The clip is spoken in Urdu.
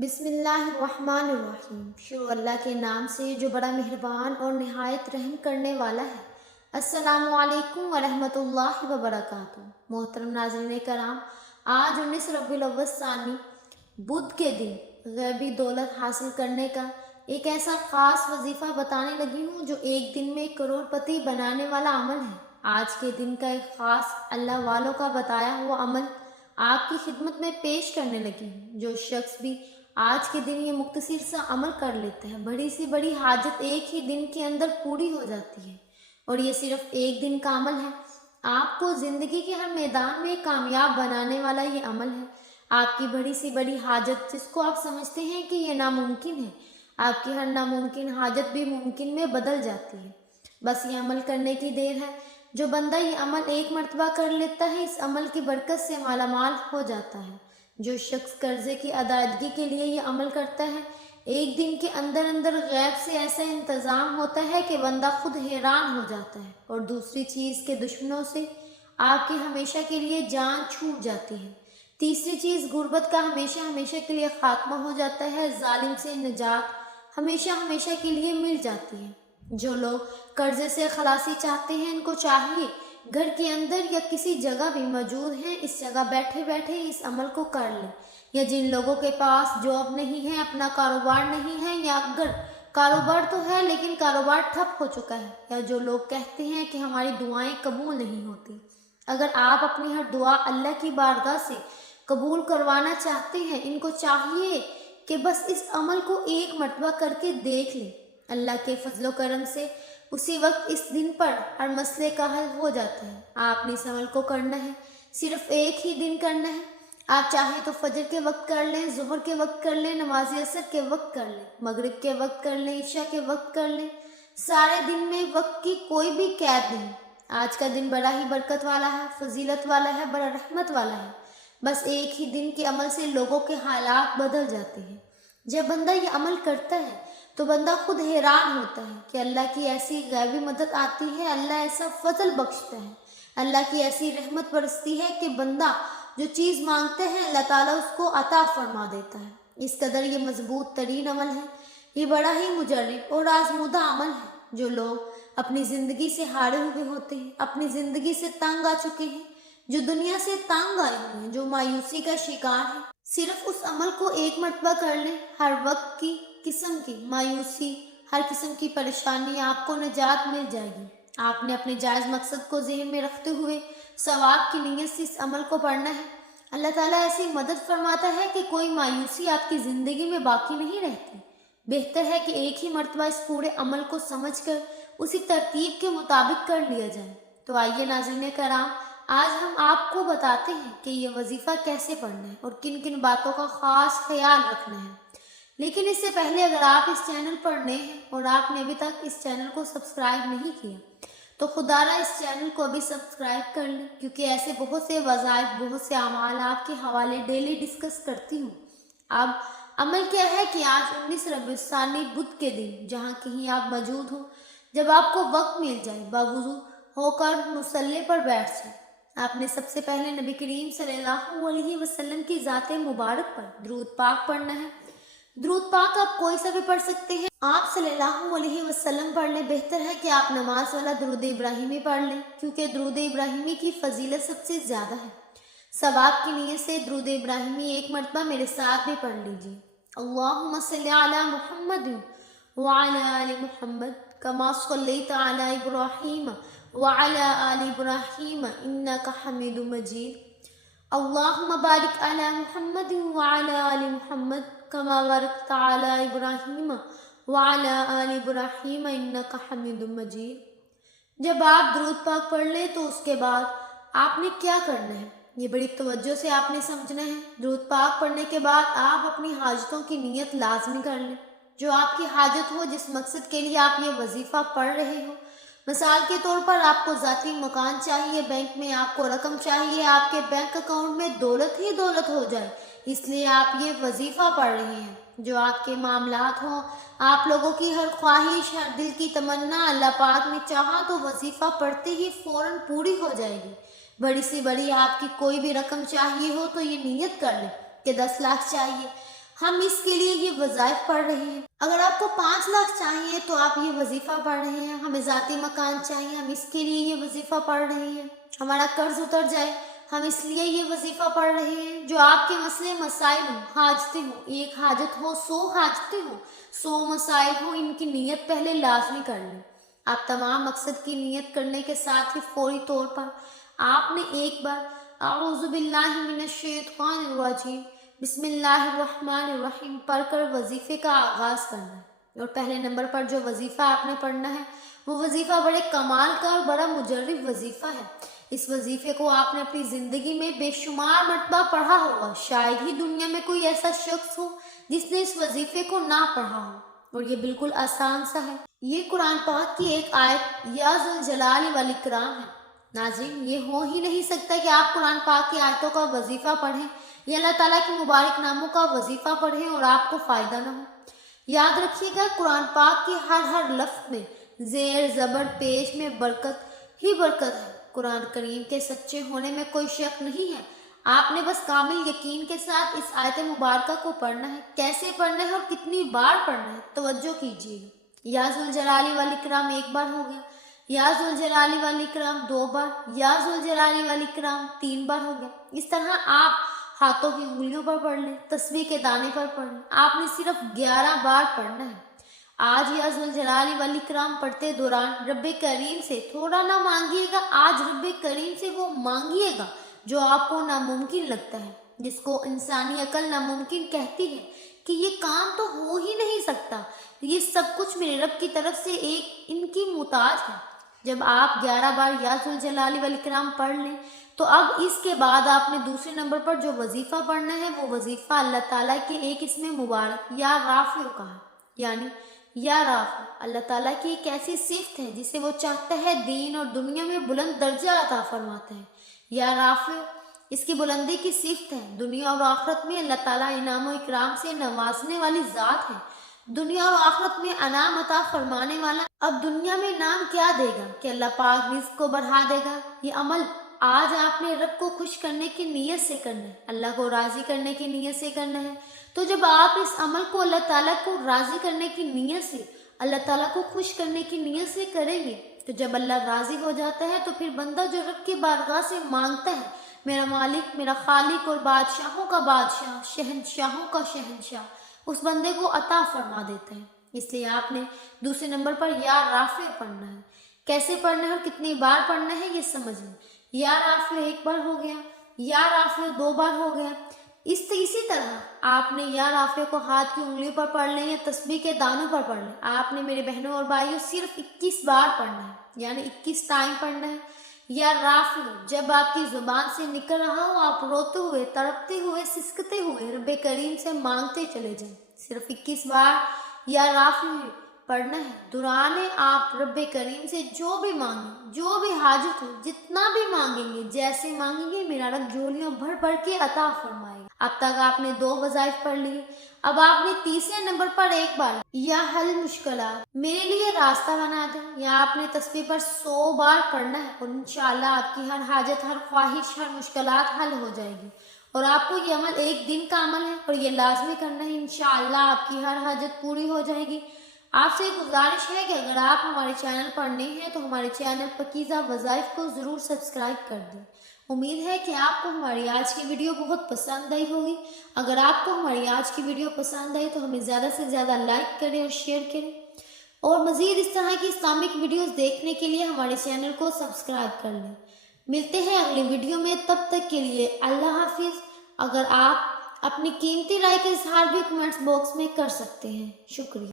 بسم اللہ الرحمن الرحیم۔ شروع اللہ کے نام سے جو بڑا مہربان اور نہایت رحم کرنے والا ہے۔ السلام علیکم ورحمۃ اللہ وبرکاتہ۔ محترم ناظرین کرام، آج 19 ربیع الاول ثانی بدھ کے دن غیبی دولت حاصل کرنے کا ایک ایسا خاص وظیفہ بتانے لگی ہوں جو ایک دن میں کروڑ پتی بنانے والا عمل ہے۔ آج کے دن کا ایک خاص اللہ والوں کا بتایا ہوا عمل آپ کی خدمت میں پیش کرنے لگی ہوں۔ جو شخص بھی آج کے دن یہ مختصر سا عمل کر لیتا ہے، بڑی سی بڑی حاجت ایک ہی دن کے اندر پوری ہو جاتی ہے، اور یہ صرف ایک دن کا عمل ہے۔ آپ کو زندگی کے ہر میدان میں کامیاب بنانے والا یہ عمل ہے۔ آپ کی بڑی سی بڑی حاجت جس کو آپ سمجھتے ہیں کہ یہ ناممکن ہے، آپ کی ہر ناممکن حاجت بھی ممکن میں بدل جاتی ہے۔ بس یہ عمل کرنے کی دیر ہے۔ جو بندہ یہ عمل ایک مرتبہ کر لیتا ہے، اس عمل کی برکت سے مالا مال ہو جاتا ہے۔ جو شخص قرضے کی ادائیگی کے لیے یہ عمل کرتا ہے، ایک دن کے اندر اندر غیب سے ایسا انتظام ہوتا ہے کہ بندہ خود حیران ہو جاتا ہے، اور دوسری چیز کے دشمنوں سے آپ کی ہمیشہ کے لیے جان چھوٹ جاتی ہے۔ تیسری چیز غربت کا ہمیشہ کے لیے خاتمہ ہو جاتا ہے، ظالم سے نجات ہمیشہ کے لیے مل جاتی ہے۔ جو لوگ قرضے سے خلاصی چاہتے ہیں، ان کو چاہیے گھر کے اندر یا کسی جگہ بھی موجود ہیں، اس جگہ بیٹھے بیٹھے اس عمل کو کر لیں۔ یا جن لوگوں کے پاس جاب نہیں ہے، اپنا کاروبار نہیں ہے، یا اگر کاروبار تو ہے لیکن کاروبار ٹھپ ہو چکا ہے، یا جو لوگ کہتے ہیں کہ ہماری دعائیں قبول نہیں ہوتی، اگر آپ اپنی ہر دعا اللہ کی بارگاہ سے قبول کروانا چاہتے ہیں، ان کو چاہیے کہ بس اس عمل کو ایک مرتبہ کر کے دیکھ لیں۔ اللہ کے فضل و کرم سے اسی وقت اس دن پر ہر مسئلے کا حل ہو جاتا ہے۔ آپ نے اس عمل کو کرنا ہے، صرف ایک ہی دن کرنا ہے۔ آپ چاہیں تو فجر کے وقت کر لیں، ظہر کے وقت کر لیں، نماز عصر کے وقت کر لیں، مغرب کے وقت کر لیں، عشاء کے وقت کر لیں۔ سارے دن میں وقت کی کوئی بھی قید نہیں۔ آج کا دن بڑا ہی برکت والا ہے، فضیلت والا ہے، بڑا رحمت والا ہے۔ بس ایک ہی دن کے عمل سے لوگوں کے حالات بدل جاتے ہیں۔ جب بندہ یہ عمل کرتا ہے تو بندہ خود حیران ہوتا ہے کہ اللہ کی ایسی غیبی مدد آتی ہے، اللہ ایسا فضل بخشتا ہے، اللہ کی ایسی رحمت برستی ہے کہ بندہ جو چیز مانگتا ہے اللہ تعالیٰ اس کو عطا فرما دیتا ہے۔ اس قدر یہ مضبوط ترین عمل ہے، یہ بڑا ہی مجرب اور آزمودہ عمل ہے۔ جو لوگ اپنی زندگی سے ہارے ہوئے ہوتے ہیں، اپنی زندگی سے تنگ آ چکے ہیں، جو دنیا سے تنگ آئے ہوئے ہیں، جو مایوسی کا شکار ہیں، صرف اس عمل کو ایک مرتبہ کر لیں، ہر وقت کی قسم کی مایوسی، ہر قسم کی پریشانی آپ کو نجات مل جائے گی۔ آپ نے اپنے جائز مقصد کو ذہن میں رکھتے ہوئے ثواب کی نیت سے اس عمل کو پڑھنا ہے۔ اللہ تعالیٰ ایسی مدد فرماتا ہے کہ کوئی مایوسی آپ کی زندگی میں باقی نہیں رہتی۔ بہتر ہے کہ ایک ہی مرتبہ اس پورے عمل کو سمجھ کر اسی ترتیب کے مطابق کر لیا جائے۔ تو آئیے ناظرین کرام، آج ہم آپ کو بتاتے ہیں کہ یہ وظیفہ کیسے پڑھنا ہے اور کن کن باتوں کا خاص خیال رکھنا ہے۔ لیکن اس سے پہلے اگر آپ اس چینل پر نئے ہیں اور آپ نے ابھی تک اس چینل کو سبسکرائب نہیں کیا تو خدارا اس چینل کو ابھی سبسکرائب کر لیں، کیونکہ ایسے بہت سے وظائف، بہت سے اعمال آپ کے حوالے ڈیلی ڈسکس کرتی ہوں۔ اب عمل کیا ہے کہ آج 19 ربیع الثانی بدھ کے دن جہاں کہیں آپ موجود ہو، جب آپ کو وقت مل جائے، باوضو ہو کر مصلی پر بیٹھ جائیں۔ آپ نے سب سے پہلے نبی کریم صلی اللہ علیہ وسلم کی ذات مبارک پر درود پاک پڑھنا ہے۔ درود پاک آپ کوئی سا بھی پڑھ سکتے ہیں، آپ صلی اللہ علیہ وسلم پڑھ لیں۔ بہتر ہے کہ آپ نماز والا درود ابراہیمی پڑھ لیں، کیونکہ درود ابراہیمی کی فضیلت سب سے زیادہ ہے۔ ثواب کی نیت سے درود ابراہیمی ایک مرتبہ میرے ساتھ بھی پڑھ لیجیے۔ اللہم صلی علی محمد وعلی آل محمد کما صلیت علی ابراہیم وعلی آل ابراہیم انک حمید مجید۔ اللہم بارک علی محمد وعلی آل محمد کما بارکت علی ابراہیم وعلی آل ابراہیم انک حمید مجید۔ جب آپ درود پاک پڑھ لیں تو اس کے بعد آپ نے کیا کرنا ہے، یہ بڑی توجہ سے آپ نے سمجھنا ہے۔ درود پاک پڑھنے کے بعد آپ اپنی حاجتوں کی نیت لازمی کر لیں۔ جو آپ کی حاجت ہو، جس مقصد کے لیے آپ یہ وظیفہ پڑھ رہے ہو، مثال کے طور پر آپ کو ذاتی مکان چاہیے، بینک میں آپ کو رقم چاہیے، آپ کے بینک اکاؤنٹ میں دولت ہی دولت ہو جائے، اس لیے آپ یہ وظیفہ پڑھ رہے ہیں۔ جو آپ کے معاملات ہوں، آپ لوگوں کی ہر خواہش، ہر دل کی تمنا اللہ پاک نے چاہا تو وظیفہ پڑھتے ہی فوراً پوری ہو جائے گی۔ بڑی سی بڑی آپ کی کوئی بھی رقم چاہیے ہو تو یہ نیت کر لیں کہ 10 لاکھ چاہیے۔ ہم اس کے لیے یہ وظائف پڑھ رہے ہیں۔ اگر آپ کو 5 لاکھ چاہیے تو آپ یہ وظیفہ پڑھ رہے ہیں۔ ہمیں ذاتی مکان چاہیے، ہم اس کے لیے یہ وظیفہ پڑھ رہے ہیں۔ ہمارا قرض اتر جائے، ہم اس لیے یہ وظیفہ پڑھ رہے ہیں۔ جو آپ کے مسئلے مسائل ہوں، حاجتیں ہوں، ایک حاجت ہو 100 حاجتیں ہوں، 100 مسائل ہوں، ان کی نیت پہلے لازمی کر لیں۔ آپ تمام مقصد کی نیت کرنے کے ساتھ ہی فوری طور پر آپ نے ایک بار اعوذ باللہ من الشیطان الرجیم بسم اللہ الرحمن الرحیم پڑھ کر وظیفے کا آغاز کرنا ہے۔ اور پہلے نمبر پر جو وظیفہ آپ نے پڑھنا ہے وہ وظیفہ بڑے کمال کا اور بڑا مجرب وظیفہ ہے۔ اس وظیفے کو آپ نے اپنی زندگی میں بے شمار مرتبہ پڑھا ہوگا، شاید ہی دنیا میں کوئی ایسا شخص ہو جس نے اس وظیفے کو نہ پڑھا ہو، اور یہ بالکل آسان سا ہے۔ یہ قرآن پاک کی ایک آیت یا ذوالجلال والاکرام ہے۔ ناظرین، یہ ہو ہی نہیں سکتا کہ آپ قرآن پاک کی آیتوں کا وظیفہ پڑھیں یا اللہ تعالیٰ کے مبارک ناموں کا وظیفہ پڑھیں اور آپ کو فائدہ نہ ہو۔ یاد رکھیے گا، قرآن پاک کے ہر لفظ میں زیر زبر پیش میں برکت ہی برکت ہے۔ قرآن کریم کے سچے ہونے میں کوئی شک نہیں ہے۔ آپ نے بس کامل یقین کے ساتھ اس آیت مبارکہ کو پڑھنا ہے۔ کیسے پڑھنا ہے اور کتنی بار پڑھنا ہے، توجہ کیجیے گا۔ یا ذوالجلال والاکرام 1 بار ہو گیا، یا ذوالجلال والاکرام 2 بار، یا ذوالجلال والاکرام 3 بار ہو گیا۔ اس طرح آپ ہاتھوں کی انگلیوں پر پڑھ لیں، تسبیح کے دانے پر پڑھ لیں۔ آپ نے صرف 11 بار پڑھنا ہے۔ آج یا ذوالجلال والاکرام پڑھتے دوران رب کریم سے تھوڑا نہ مانگیے گا، آج رب کریم سے وہ مانگیے گا جو آپ کو ناممکن لگتا ہے، جس کو انسانی عقل ناممکن کہتی ہے کہ یہ کام تو ہو ہی نہیں سکتا، یہ سب کچھ میرے رب کی طرف سے ایک ان کی محتاج ہے۔ جب آپ 11 بار یا ذوالجلال والاکرام پڑھ لیں تو اب اس کے بعد آپ نے دوسرے نمبر پر جو وظیفہ پڑھنا ہے وہ وظیفہ اللہ تعالیٰ کے ایک اسم مبارک یا رافع کا ہے، یعنی یا رافع اللہ تعالیٰ کی ایک ایسی صفت ہے جسے وہ چاہتا ہے دین اور دنیا میں بلند درجہ عطا فرماتا ہے۔ یا رافع اس کی بلندی کی صفت ہے۔ دنیا اور آخرت میں اللہ تعالیٰ انعام و اکرام سے نوازنے والی ذات ہے، دنیا و آخرت میں انعام عطا فرمانے والا۔ اب دنیا میں انعام کیا دے گا کہ اللہ پاک رزق کو بڑھا دے گا۔ یہ عمل آج آپ نے رب کو خوش کرنے کی نیت سے کرنا ہے، اللہ کو راضی کرنے کی نیت سے کرنا ہے۔ تو جب آپ اس عمل کو اللہ تعالیٰ کو راضی کرنے کی نیت سے، اللہ تعالیٰ کو خوش کرنے کی نیت سے کریں گے تو جب اللہ راضی ہو جاتا ہے تو پھر بندہ جو رب کی بارگاہ سے مانگتا ہے، میرا مالک، میرا خالق اور بادشاہوں کا بادشاہ، شہنشاہوں کا شہنشاہ، اس بندے کو عطا فرما دیتا ہے۔ اس لیے آپ نے دوسرے نمبر پر یا رافع پڑھنا ہے۔ کیسے پڑھنا ہے اور کتنی بار پڑھنا ہے یہ سمجھ لیں۔ یا رافع 1 بار ہو گیا، یا رافع 2 بار ہو گیا۔ اسی طرح آپ نے یا رافع کو ہاتھ کی انگلیوں پر پڑھ لیں یا تسبیح کے دانوں پر پڑھ لیں۔ آپ نے میرے بہنوں اور بھائیوں صرف 21 بار پڑھنا ہے، یعنی 21 ٹائم پڑھنا ہے۔ یا رافع جب آپ کی زبان سے نکل رہا ہو، آپ روتے ہوئے، تڑپتے ہوئے، سسکتے ہوئے رب کریم سے مانگتے چلے جائیں۔ صرف 21 بار یا رافع پڑھنا ہے۔ دوران آپ رب کریم سے جو بھی مانگیں، جو بھی حاجت ہو، جتنا بھی مانگیں گے، جیسے مانگیں گے، میرا رب جھولیوں بھر بھر کے عطا فرمائے گا۔ اب تک آپ نے 2 وظائف پڑھ لیے۔ اب آپ نے تیسرے نمبر پر 1 بار یا حل مشکلات میرے لیے راستہ بنا دیں، یا آپ نے تسبیح پر 100 بار پڑھنا ہے، اور انشاءاللہ آپ کی ہر حاجت، ہر خواہش، ہر مشکلات حل ہو جائے گی۔ اور آپ کو یہ عمل 1 دن کا عمل ہے اور یہ لازمی کرنا ہے، انشاءاللہ آپ کی ہر حاجت پوری ہو جائے گی۔ آپ سے گزارش ہے کہ اگر آپ ہمارے چینل پر نئے ہیں تو ہمارے چینل پاکیزہ وظائف کو ضرور سبسکرائب کر دیں۔ امید ہے کہ آپ کو ہماری آج کی ویڈیو بہت پسند آئی ہوگی۔ اگر آپ کو ہماری آج کی ویڈیو پسند آئی تو ہمیں زیادہ سے زیادہ لائک کریں اور شیئر کریں، اور مزید اس طرح کی اسلامک ویڈیوز دیکھنے کے لیے ہمارے چینل کو سبسکرائب کر لیں۔ ملتے ہیں اگلی ویڈیو میں، تب تک کے لیے اللہ حافظ۔ اگر آپ اپنی قیمتی رائے کا اظہار بھی کمنٹس باکس میں کر سکتے ہیں۔ شکریہ۔